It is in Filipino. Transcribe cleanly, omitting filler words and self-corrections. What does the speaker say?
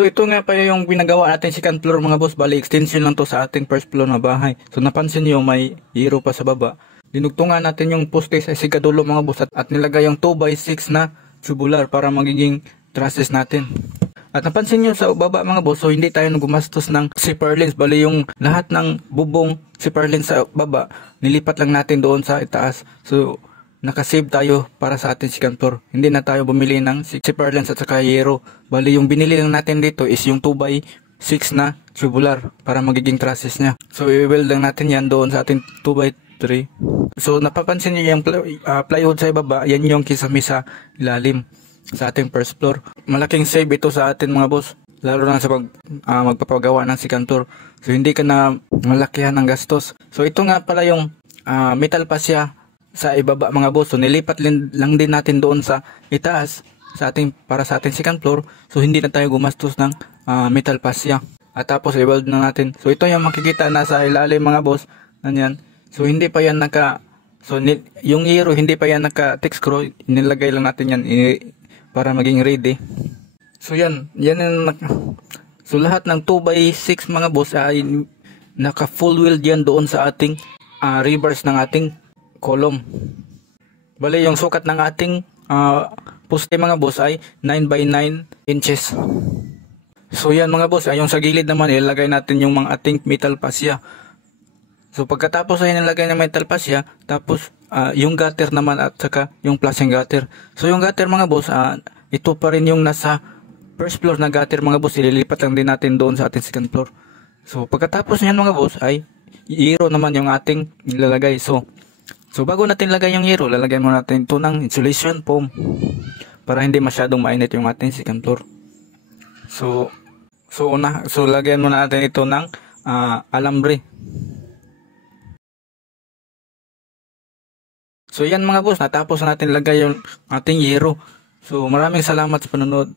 So ito nga pa yung pinagawa natin second floor mga boss. Bali extension lang to sa ating first floor na bahay. So napansin niyo may hero pa sa baba. Dinugtungan natin yung poste sa sigadulo mga boss at nilagay yung 2x6 na tubular para magiging trusses natin. At napansin nyo sa baba mga boss, so hindi tayo gumastos ng zipper lens. Bali yung lahat ng bubong zipper lens sa baba, nilipat lang natin doon sa itaas. So nakasave tayo para sa ating second floor. Hindi na tayo bumili ng zipper lens at saka hero. Bali yung binili lang natin dito is yung 2x6 na tubular para magiging trusses nya. So i-weld lang natin yan doon sa ating 2x3. So napapansin nyo yung plywood sa baba, yan yung kisame sa ilalim sa ating first floor. Malaking save ito sa atin mga boss, lalo na sa magpapagawa ng second floor. So hindi ka na malakihan ng gastos. So ito nga pala yung metal fascia sa ibaba mga boss. So nilipat lang din natin doon sa itaas para sa ating second floor. So hindi na tayo gumastos ng metal fascia. At tapos i-weld na natin. So ito yung makikita na sa ilalim mga boss. Nanyan. So hindi pa yan yung hero hindi pa yan naka-text screw. Nilagay lang natin yan para maging ready. So yan so lahat ng 2x6 mga boss ay naka full wheel yan doon sa ating reverse ng ating column. Bali yung sukat ng ating poste mga boss ay 9x9 inches. So yan mga boss, yung sa gilid naman ilagay natin yung mga ating metal fascia. So pagkatapos ay nilagay ng metal fascia, tapos yung gutter naman at saka yung flashing gutter. So yung gutter mga boss, ito pa rin yung nasa first floor na gutter mga boss, ililipat lang din natin doon sa ating second floor. So pagkatapos niyan mga boss ay hero naman yung ating nilalagay. So bago natin lagay yung hero, lalagyan muna natin ito ng insulation foam para hindi masyadong mainit yung ating second floor. So lagyan muna natin ito ng alambre. So yan mga boss, natapos natin lagay yung ating hero. So maraming salamat sa panonood.